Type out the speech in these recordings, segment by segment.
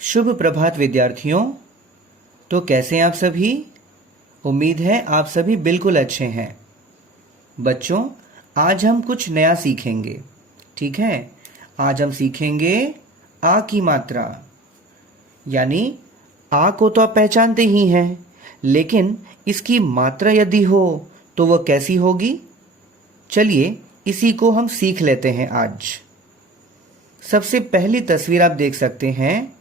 शुभ प्रभात विद्यार्थियों। तो कैसे हैं आप सभी? उम्मीद है आप सभी बिल्कुल अच्छे हैं। बच्चों, आज हम कुछ नया सीखेंगे। ठीक है, आज हम सीखेंगे आ की मात्रा। यानी आ को तो आप पहचानते ही हैं, लेकिन इसकी मात्रा यदि हो तो वह कैसी होगी? चलिए इसी को हम सीख लेते हैं आज। सबसे पहली तस्वीर आप देख सकते हैं।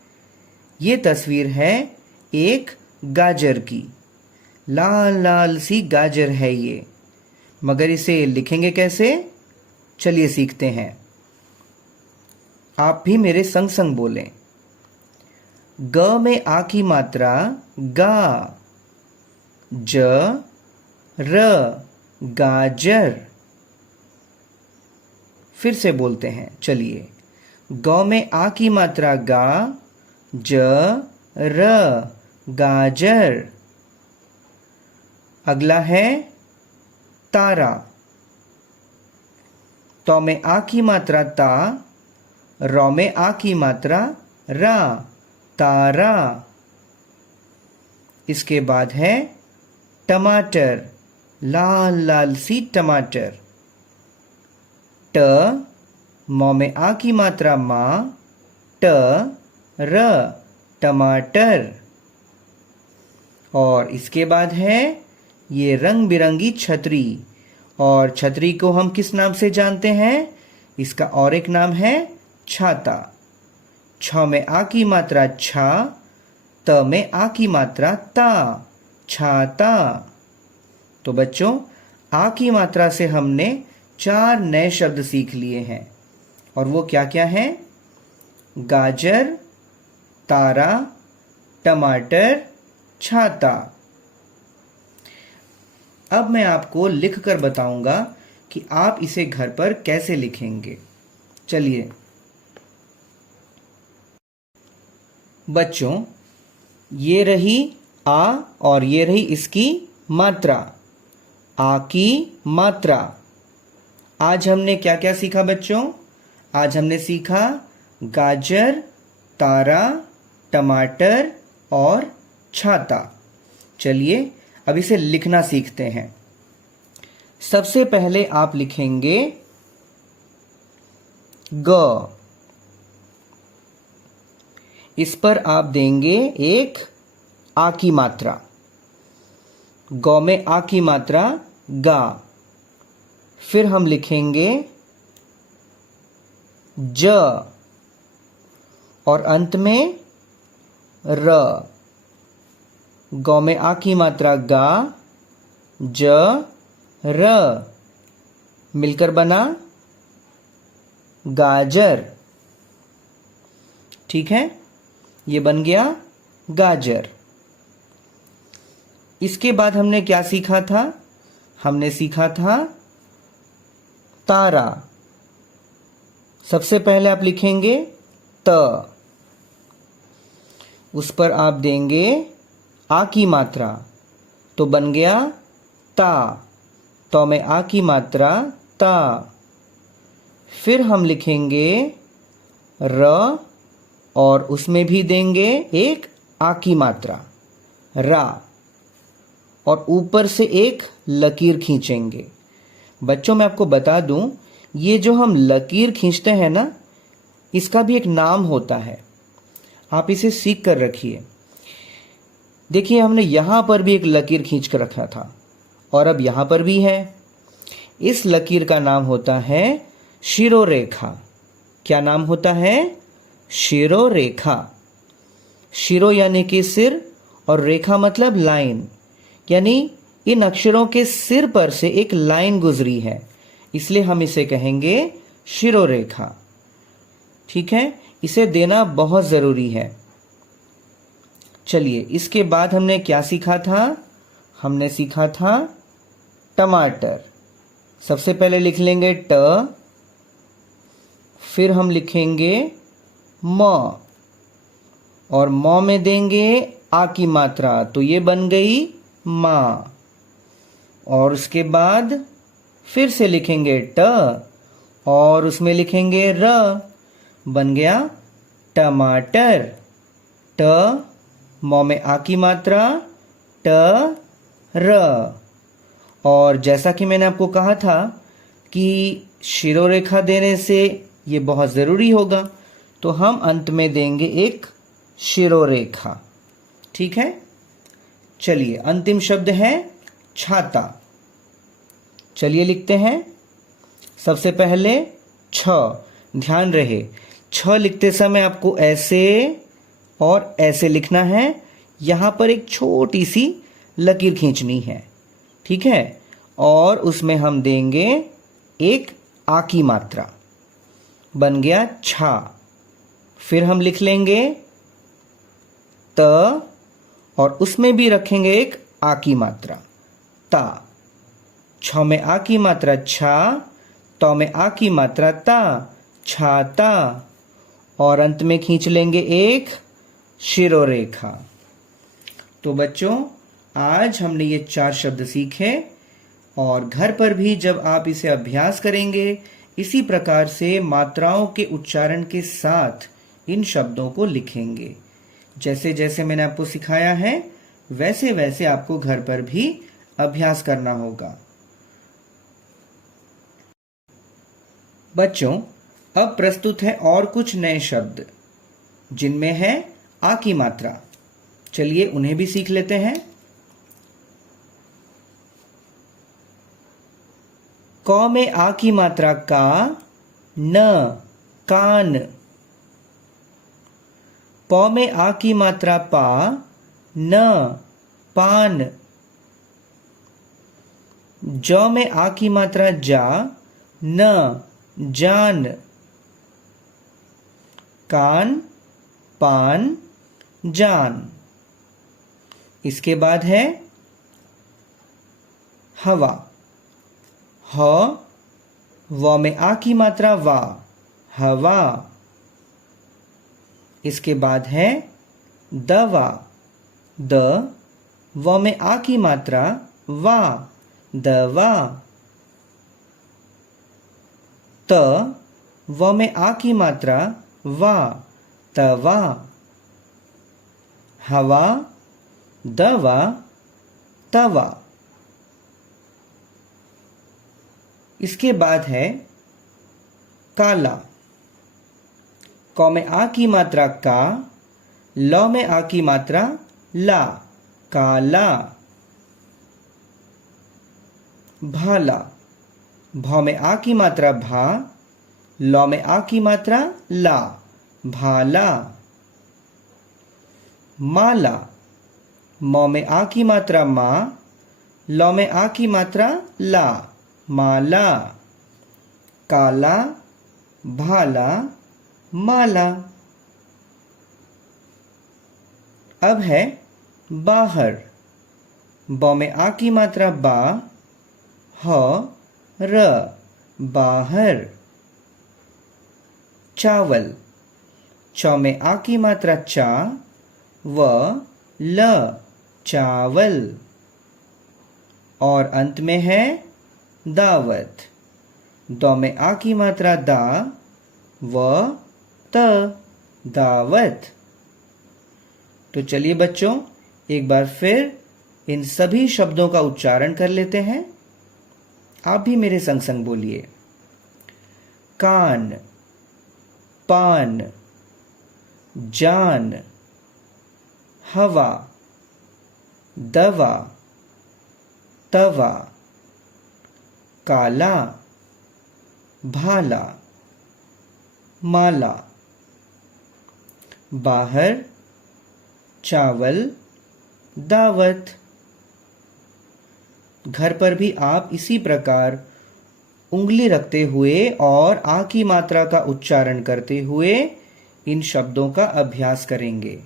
ये तस्वीर है एक गाजर की। लाल लाल सी गाजर है ये, मगर इसे लिखेंगे कैसे? चलिए सीखते हैं। आप भी मेरे संग संग बोलें। ग में आ की मात्रा गा। ज र गाजर। फिर से बोलते हैं, चलिए। ग में आ की मात्रा गा। ज र गाजर। अगला है तारा। तो में आ की मात्रा ता। रौ में आ की मात्रा रा। तारा। इसके बाद है टमाटर। लाल लाल सी टमाटर। ट मौ में आ की मात्रा मा। ट र टमाटर। और इसके बाद है ये रंग बिरंगी छतरी। और छतरी को हम किस नाम से जानते हैं? इसका और एक नाम है छाता। छ में आ की मात्रा छा। त में आ की मात्रा ता। छाता। तो बच्चों, आ की मात्रा से हमने 4 नए शब्द सीख लिए हैं। और वो क्या क्या हैं? गाजर, तारा, टमाटर, छाता। अब मैं आपको लिखकर बताऊंगा कि आप इसे घर पर कैसे लिखेंगे। चलिए बच्चों, ये रही आ और ये रही इसकी मात्रा। आ की मात्रा। आज हमने क्या क्या सीखा बच्चों? आज हमने सीखा गाजर, तारा, टमाटर और छाता। चलिए अब इसे लिखना सीखते हैं। सबसे पहले आप लिखेंगे ग। इस पर आप देंगे एक आ की मात्रा। गौ में आ की मात्रा गा। फिर हम लिखेंगे ज और अंत में र। गौ में आ की मात्रा गा। ज र मिलकर बना गाजर। ठीक है, ये बन गया गाजर। इसके बाद हमने क्या सीखा था? हमने सीखा था तारा। सबसे पहले आप लिखेंगे त। उस पर आप देंगे आ की मात्रा, तो बन गया ता। तो में आ की मात्रा ता। फिर हम लिखेंगे र और उसमें भी देंगे एक आ की मात्रा रा। और ऊपर से एक लकीर खींचेंगे। बच्चों, मैं आपको बता दूं, ये जो हम लकीर खींचते हैं ना, इसका भी एक नाम होता है। आप इसे सीख कर रखिए। देखिए, हमने यहां पर भी एक लकीर खींच कर रखा था और अब यहां पर भी है। इस लकीर का नाम होता है शिरोरेखा। क्या नाम होता है? शिरोरेखा। शिरो यानी कि सिर और रेखा मतलब लाइन। यानी इन अक्षरों के सिर पर से एक लाइन गुजरी है, इसलिए हम इसे कहेंगे शिरोरेखा। ठीक है, इसे देना बहुत जरूरी है। चलिए, इसके बाद हमने क्या सीखा था? हमने सीखा था टमाटर। सबसे पहले लिख लेंगे ट। फिर हम लिखेंगे म और म में देंगे आ की मात्रा, तो ये बन गई मां। और उसके बाद फिर से लिखेंगे ट और उसमें लिखेंगे र। बन गया टमाटर। ट, मौ में आ की मात्रा ट र। और जैसा कि मैंने आपको कहा था कि शिरोरेखा देने से ये बहुत ज़रूरी होगा, तो हम अंत में देंगे एक शिरोरेखा। ठीक है, चलिए अंतिम शब्द है छाता। चलिए लिखते हैं। सबसे पहले छ, ध्यान रहे छ लिखते समय आपको ऐसे और ऐसे लिखना है। यहां पर एक छोटी सी लकीर खींचनी है, ठीक है, और उसमें हम देंगे एक आ की मात्रा, बन गया छा। फिर हम लिख लेंगे त और उसमें भी रखेंगे एक आ की मात्रा ता। छ में आ की मात्रा छा, तो में आ की मात्रा ता, छाता। और अंत में खींच लेंगे एक शिरोरेखा। तो बच्चों, आज हमने ये 4 शब्द सीखे और घर पर भी जब आप इसे अभ्यास करेंगे इसी प्रकार से मात्राओं के उच्चारण के साथ इन शब्दों को लिखेंगे। जैसे जैसे मैंने आपको सिखाया है वैसे वैसे आपको घर पर भी अभ्यास करना होगा। बच्चों, अब प्रस्तुत है और कुछ नए शब्द जिनमें है आ की मात्रा। चलिए उन्हें भी सीख लेते हैं। क में आ की मात्रा का, न, कान। प में आ की मात्रा पा, न, पान। ज में आ की मात्रा जा, न, जान। कान, पान, जान। इसके बाद है हवा। ह, व में आ की मात्रा वा, हवा। इसके बाद है दवा। द, व में आ की मात्रा वा, दवा। त, व में आ की मात्रा वा, तवा। हवा, दवा, तवा। इसके बाद है काला। क में आ की मात्रा का, ल में आ की मात्रा ला, काला। भाला। भ में आ की मात्रा भा, ल में आ की मात्रा ला, भाला। माला। म में आ की मात्रा मा, ल में आ की मात्रा ला, माला। काला, भाला, माला। अब है बाहर। ब में आ की मात्रा बा, ह, र, बाहर। चावल। च में आ की मात्रा चा, व, ल, चावल। और अंत में है दावत। द में आ की मात्रा दा, व, त, दावत। तो चलिए बच्चों, एक बार फिर इन सभी शब्दों का उच्चारण कर लेते हैं। आप भी मेरे संग संग बोलिए। कान, पान, जान, हवा, दवा, तवा, काला, भाला, माला। बाहर, चावल, दावत। घर पर भी आप इसी प्रकार उंगली रखते हुए और आ की मात्रा का उच्चारण करते हुए इन शब्दों का अभ्यास करेंगे।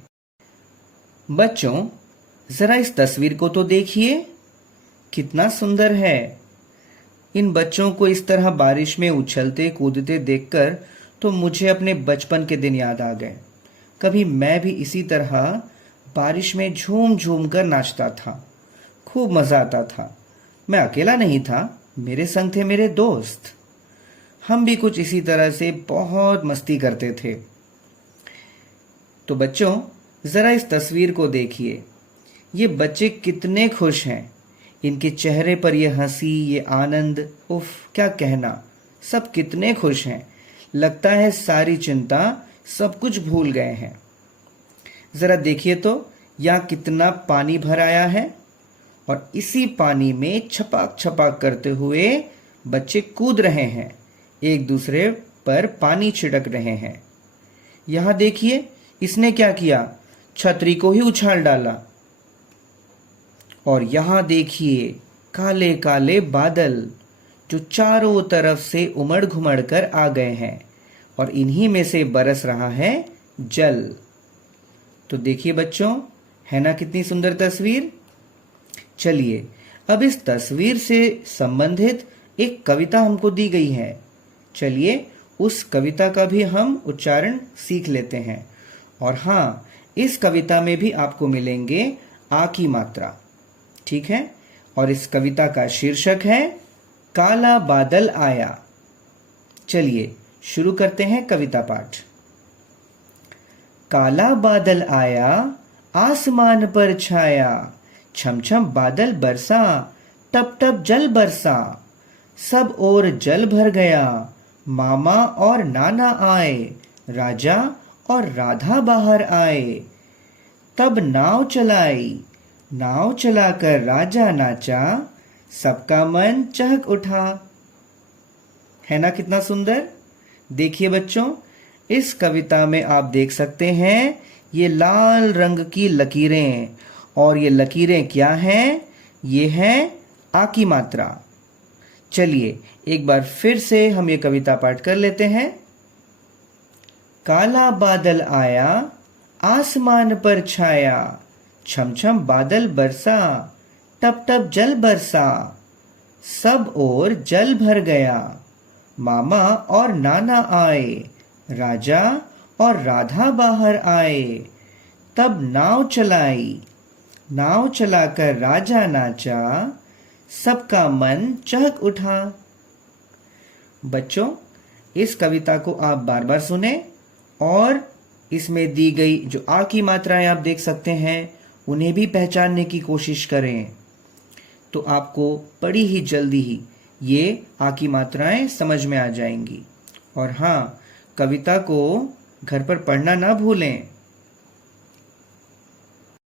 बच्चों, जरा इस तस्वीर को तो देखिए, कितना सुंदर है। इन बच्चों को इस तरह बारिश में उछलते कूदते देखकर तो मुझे अपने बचपन के दिन याद आ गए। कभी मैं भी इसी तरह बारिश में झूम झूम कर नाचता था, खूब मजा आता था। मैं अकेला नहीं था, मेरे संग थे मेरे दोस्त। हम भी कुछ इसी तरह से बहुत मस्ती करते थे। तो बच्चों, जरा इस तस्वीर को देखिए, ये बच्चे कितने खुश हैं। इनके चेहरे पर ये हंसी, ये आनंद, उफ क्या कहना। सब कितने खुश हैं। लगता है सारी चिंता, सब कुछ भूल गए हैं। जरा देखिए तो, यहाँ कितना पानी भर आया है और इसी पानी में छपाक छपाक करते हुए बच्चे कूद रहे हैं, एक दूसरे पर पानी छिड़क रहे हैं। यहाँ देखिए, इसने क्या किया, छतरी को ही उछाल डाला। और यहाँ देखिए काले काले बादल जो चारों तरफ से उमड़ घुमड़ कर आ गए हैं और इन्हीं में से बरस रहा है जल। तो देखिए बच्चों, है ना कितनी सुंदर तस्वीर। चलिए अब इस तस्वीर से संबंधित एक कविता हमको दी गई है। चलिए उस कविता का भी हम उच्चारण सीख लेते हैं। और हाँ, इस कविता में भी आपको मिलेंगे आ की मात्रा, ठीक है। और इस कविता का शीर्षक है काला बादल आया। चलिए शुरू करते हैं कविता पाठ। काला बादल आया, आसमान पर छाया, छम छम बादल बरसा, टप टप जल बरसा, सब ओर जल भर गया, मामा और नाना आए, राजा और राधा बाहर आए। तब नाव चलाई, नाव चलाकर राजा नाचा, सबका मन चहक उठा। है ना कितना सुंदर। देखिए बच्चों, इस कविता में आप देख सकते हैं ये लाल रंग की लकीरें, और ये लकीरें क्या हैं, ये हैं आ की मात्रा। चलिए एक बार फिर से हम ये कविता पाठ कर लेते हैं। काला बादल आया, आसमान पर छाया, छम छम बादल बरसा, टप टप जल बरसा, सब ओर जल भर गया, मामा और नाना आए, राजा और राधा बाहर आए। तब नाव चलाई, नाव चलाकर राजा नाचा, सबका मन चहक उठा। बच्चों, इस कविता को आप बार बार सुने और इसमें दी गई जो आ की मात्राएं आप देख सकते हैं उन्हें भी पहचानने की कोशिश करें, तो आपको बड़ी ही जल्दी ही ये आ की मात्राएं समझ में आ जाएंगी। और हाँ, कविता को घर पर पढ़ना ना भूलें।